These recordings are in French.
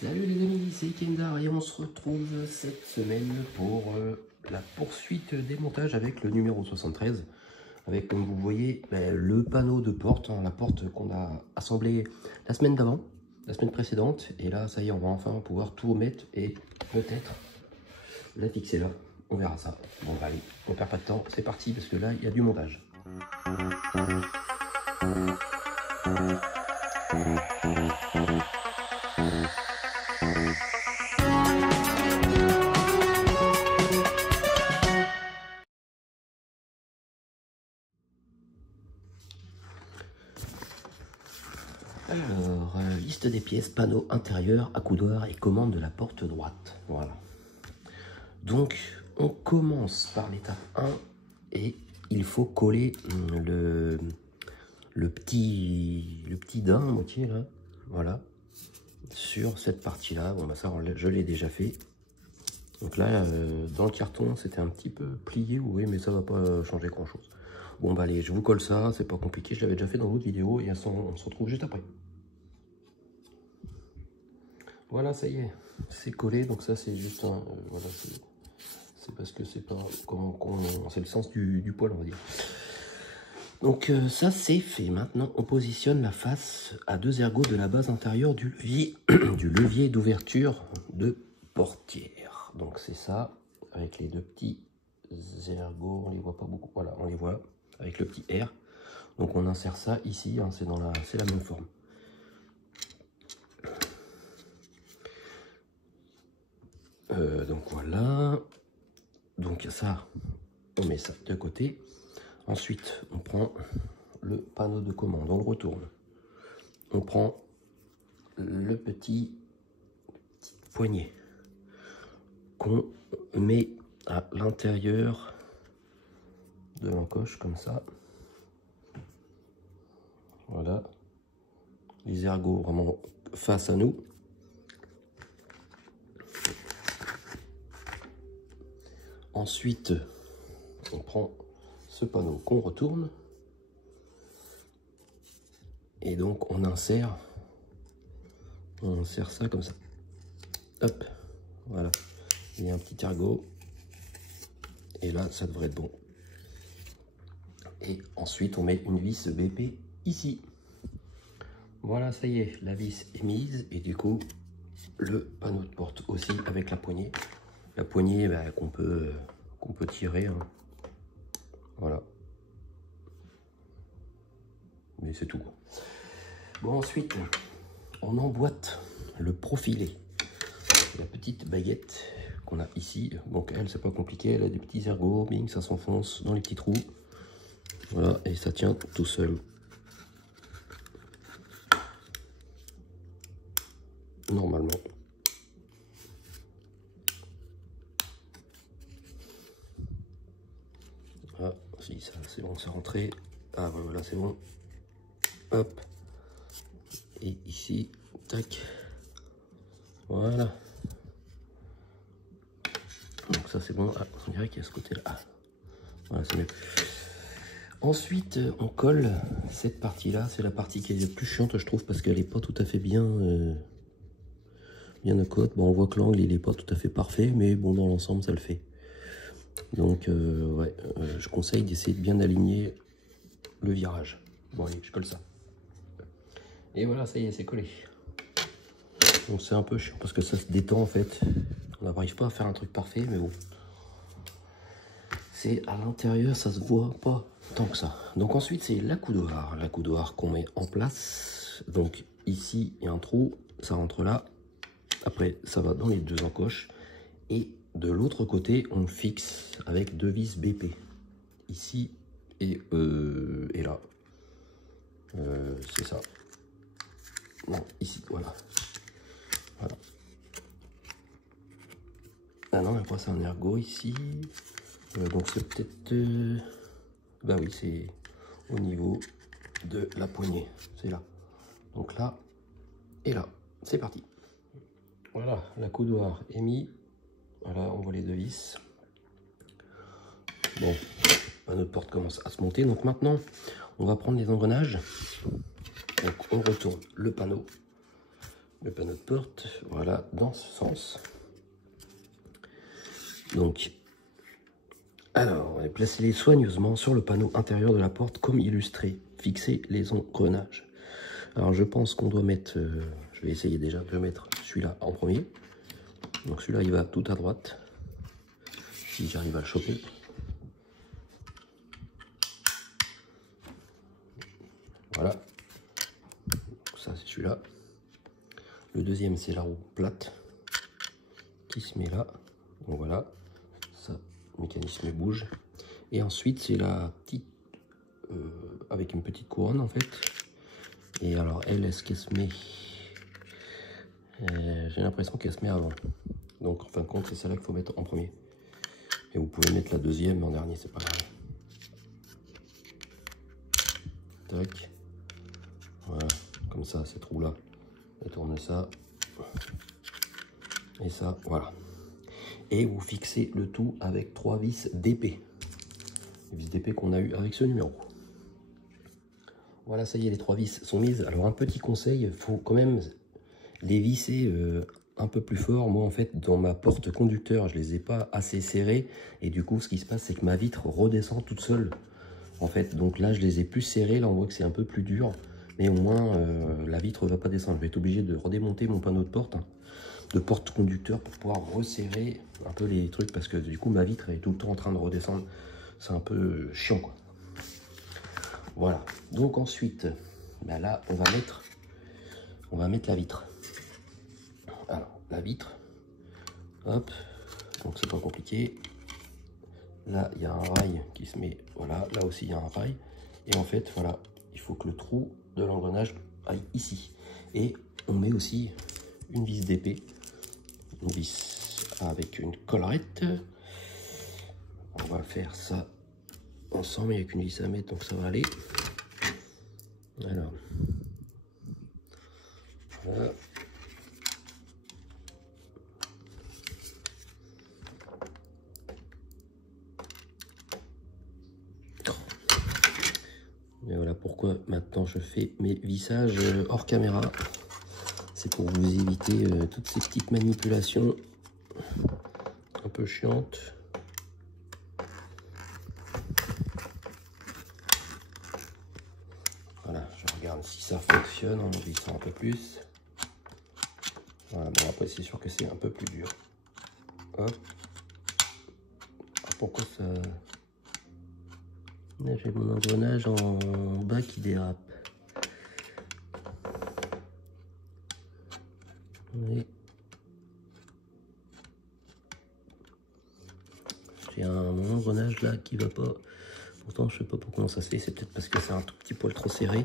Salut les amis, c'est Kendar et on se retrouve cette semaine pour la poursuite des montages avec le numéro 73. Avec, comme vous voyez, le panneau de porte, la porte qu'on a assemblée la semaine d'avant, la semaine précédente. Et là, ça y est, on va enfin pouvoir tout remettre et peut-être la fixer là. On verra ça. Bon, bah, allez, on perd pas de temps, c'est parti parce que là, il y a du montage. Alors, liste des pièces, panneau intérieur, accoudoir et commande de la porte droite. Voilà. Donc, on commence par l'étape 1 et il faut coller le petit daim à moitié là, voilà, sur cette partie-là. Bon, bah ça, je l'ai déjà fait. Donc là, dans le carton, c'était un petit peu plié, oui, mais ça va pas changer grand-chose. Bon, bah allez, je vous colle ça, c'est pas compliqué, je l'avais déjà fait dans l'autre vidéo et on se retrouve juste après. Voilà, ça y est, c'est collé, donc ça c'est juste un... voilà, c'est parce que c'est pas... c'est le sens du poil, on va dire. Donc ça c'est fait. Maintenant, on positionne la face à 2 ergots de la base intérieure du levier du levier d'ouverture de portière. Donc c'est ça, avec les deux petits ergots, on les voit pas beaucoup, voilà, on les voit, avec le petit R. Donc on insère ça ici, hein, c'est la même forme. Donc voilà, donc ça, on met ça de côté. Ensuite, on prend le panneau de commande, on le retourne. On prend le petit poignet qu'on met à l'intérieur de l'encoche comme ça. Voilà, les ergots vraiment face à nous. Ensuite, on prend ce panneau qu'on retourne et donc on insère ça comme ça. Hop, voilà, il y a un petit ergot et là ça devrait être bon. Et ensuite on met une vis BP ici. Voilà, ça y est, la vis est mise et du coup le panneau de porte aussi avec la poignée. La poignée bah, qu'on peut tirer, hein. Voilà. Mais c'est tout. Bon, ensuite, on emboîte le profilé. La petite baguette qu'on a ici. Donc elle, c'est pas compliqué, elle a des petits ergots, bing, ça s'enfonce dans les petits trous. Voilà, et ça tient tout seul. Normalement. Ah, si, ça, c'est bon, c'est rentré. Ah, voilà, c'est bon. Hop. Et ici, tac. Voilà. Donc ça, c'est bon. Ah, on dirait qu'il y a ce côté-là. Ah, voilà, c'est mieux. Ensuite, on colle cette partie-là. C'est la partie qui est la plus chiante, je trouve, parce qu'elle n'est pas tout à fait bien à côte. Bon, on voit que l'angle, il n'est pas tout à fait parfait, mais bon, dans l'ensemble, ça le fait. Donc, ouais, je conseille d'essayer de bien aligner le virage. Bon, allez, je colle ça. Et voilà, ça y est, c'est collé. Donc, c'est un peu chiant, parce que ça se détend, en fait. On n'arrive pas à faire un truc parfait, mais bon. C'est à l'intérieur, ça se voit pas tant que ça. Donc ensuite, c'est l'accoudoir qu'on met en place. Donc ici, il y a un trou, ça rentre là. Après, ça va dans les deux encoches. Et de l'autre côté, on fixe avec 2 vis BP. Ici et là. C'est ça. Non, ici, voilà. Voilà. Ah non, après c'est un ergot ici. Donc c'est peut-être... bah oui, c'est au niveau de la poignée. C'est là. Donc là et là. C'est parti. Voilà, l'accoudoir est mis. Voilà, on voit les 2 vis. Bon, notre porte commence à se monter. Donc maintenant, on va prendre les engrenages. Donc on retourne le panneau. le panneau de porte, voilà, dans ce sens. Donc, alors, on va placer les soigneusement sur le panneau intérieur de la porte comme illustré. Fixer les engrenages. Alors, je pense qu'on doit mettre, je vais essayer déjà de mettre celui-là en premier. Donc celui-là, il va tout à droite, si j'arrive à le choper. Voilà, ça c'est celui-là. Le deuxième, c'est la roue plate qui se met là. Donc voilà, ça, le mécanisme bouge. Et ensuite, c'est la petite, avec une petite couronne en fait. Et alors, elle, est-ce qu'elle se met? J'ai l'impression qu'elle se met avant. Donc en fin de compte, c'est celle-là qu'il faut mettre en premier. Et vous pouvez mettre la deuxième en dernier, c'est pas grave. Tac. Voilà, comme ça, cette roue-là. Elle tourne ça. Et ça, voilà. Et vous fixez le tout avec 3 vis d'épée. Les vis d'épée qu'on a eu avec ce numéro. Voilà, ça y est, les 3 vis sont mises. Alors un petit conseil, il faut quand même les visser un peu plus fort. Moi en fait, dans ma porte conducteur, je les ai pas assez serrés. Et du coup, ce qui se passe, c'est que ma vitre redescend toute seule. En fait, donc là, je les ai plus serrés. Là, on voit que c'est un peu plus dur. Mais au moins, la vitre ne va pas descendre. Je vais être obligé de redémonter mon panneau de porte, hein, de porte conducteur, pour pouvoir resserrer un peu les trucs. Parce que du coup, ma vitre est tout le temps en train de redescendre. C'est un peu chiant, quoi. Voilà. Donc ensuite, ben là, on va mettre la vitre. Alors, la vitre. Hop. Donc, c'est pas compliqué. Là, il y a un rail qui se met. Voilà. Là aussi, il y a un rail. Et en fait, voilà. Il faut que le trou de l'engrenage aille ici. Et on met aussi une vis d'épée. Une vis avec une collerette. On va faire ça ensemble. Il n'y a qu'une vis à mettre, donc ça va aller. Alors. Voilà. Et voilà pourquoi maintenant je fais mes vissages hors caméra. C'est pour vous éviter toutes ces petites manipulations un peu chiantes. Voilà, je regarde si ça fonctionne en vissant un peu plus. Voilà, bon après c'est sûr que c'est un peu plus dur. Hop. Ah, pourquoi ça... Là j'ai mon engrenage en bas qui dérape. Oui. J'ai mon engrenage là qui va pas. Pourtant je sais pas comment ça se fait. C'est peut-être parce que c'est un tout petit poil trop serré.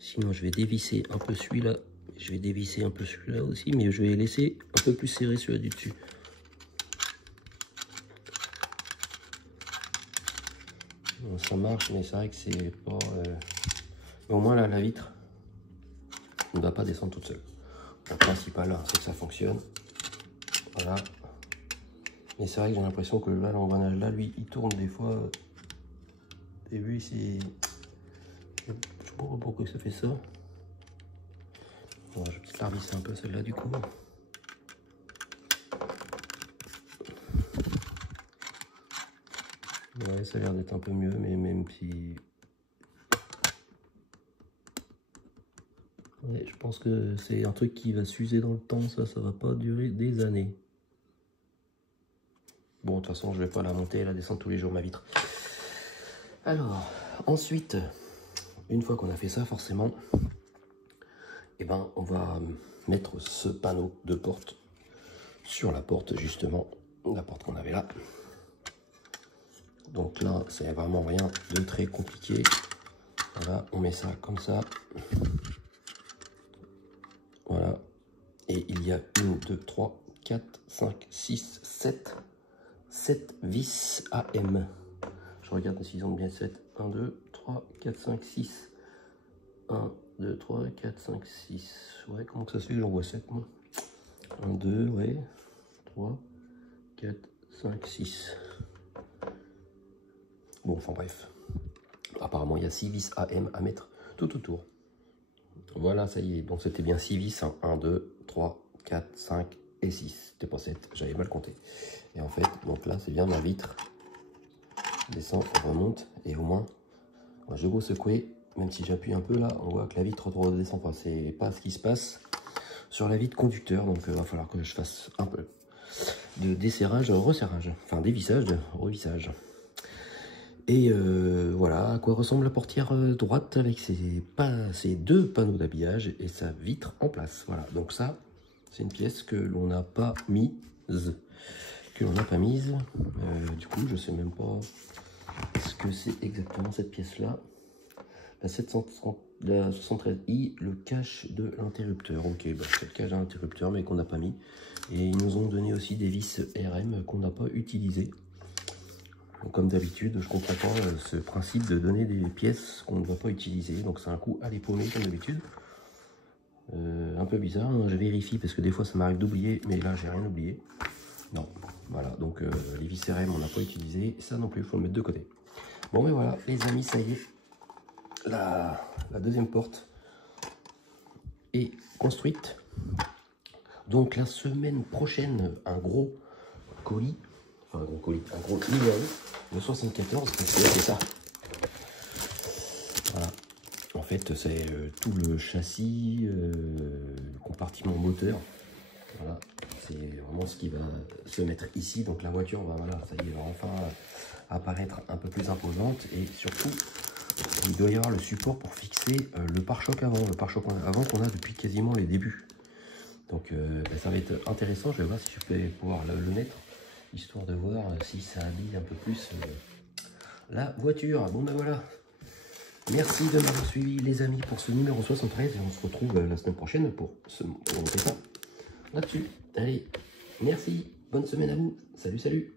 Sinon je vais dévisser un peu celui-là. Je vais dévisser un peu celui-là aussi. Mais je vais laisser un peu plus serré celui-là du dessus. Bon, ça marche mais c'est vrai que c'est pas... Mais au moins là la vitre ne va pas descendre toute seule. Le principal c'est que ça fonctionne. Voilà. Mais c'est vrai que j'ai l'impression que là, l'engrenage là, lui, il tourne des fois. Et lui, c'est... Je sais pas pourquoi ça fait ça. Bon, je vais peut-être la revisser un peu celle-là du coup. Ouais, ça a l'air d'être un peu mieux, mais même si... Ouais, je pense que c'est un truc qui va s'user dans le temps, ça va pas durer des années. Bon, de toute façon, je vais pas la monter et la descendre tous les jours, ma vitre. Alors, ensuite, une fois qu'on a fait ça, forcément, eh ben, on va mettre ce panneau de porte sur la porte, justement, la porte qu'on avait là. Donc là, c'est vraiment rien de très compliqué. Voilà, on met ça comme ça. Voilà. Et il y a 1, 2, 3, 4, 5, 6, 7 vis AM. Je regarde s'ils ont bien 7. 1, 2, 3, 4, 5, 6. 1, 2, 3, 4, 5, 6. Ouais, comment que ça se fait que j'en vois 7 moi? 1, 2, ouais. 3, 4, 5, 6. Bon, enfin bref. Apparemment, il y a 6 vis AM à mettre tout autour. Voilà, ça y est. Donc c'était bien 6 vis. Hein. 1, 2, 3, 4, 5 et 6. C'était pas 7. J'avais mal compté. Et en fait, donc là, c'est bien ma vitre. Descend, on remonte. Et au moins, je vais secouer. Même si j'appuie un peu là, on voit que la vitre redescend pas. C'est pas ce qui se passe sur la vitre conducteur. Donc il va falloir que je fasse un peu de desserrage, resserrage. Enfin, dévissage, revissage. Et voilà à quoi ressemble la portière droite avec ses 2 panneaux d'habillage et sa vitre en place. Voilà, donc ça, c'est une pièce que l'on n'a pas mise. Du coup, je sais même pas ce que c'est exactement cette pièce-là. La 773i, le cache de l'interrupteur. Ok, bah, c'est le cache de l'interrupteur, mais qu'on n'a pas mis. Et ils nous ont donné aussi des vis RM qu'on n'a pas utilisées. Comme d'habitude, je comprends pas ce principe de donner des pièces qu'on ne va pas utiliser. Donc c'est un coup à les paumer comme d'habitude. Un peu bizarre, hein, je vérifie parce que des fois ça m'arrive d'oublier, mais là j'ai rien oublié. Non, voilà, donc les vis RM on n'a pas utilisé. Ça non plus, il faut le mettre de côté. Bon mais voilà, les amis, ça y est. La deuxième porte est construite. Donc la semaine prochaine, un gros colis. Enfin, un gros colis, un gros livret de 74, parce que c'est ça. Voilà. En fait, c'est tout le châssis, le compartiment moteur. Voilà. C'est vraiment ce qui va se mettre ici. Donc la voiture va, voilà, ça y est, va enfin apparaître un peu plus imposante. Et surtout, il doit y avoir le support pour fixer le pare-choc avant. Le pare-choc avant qu'on a depuis quasiment les débuts. Donc ça va être intéressant. Je vais voir si je vais pouvoir le mettre, histoire de voir si ça habille un peu plus la voiture. Bon ben voilà, merci de m'avoir suivi les amis pour ce numéro 73 et on se retrouve la semaine prochaine pour montrer ça là-dessus. Allez, merci, bonne semaine à vous, salut.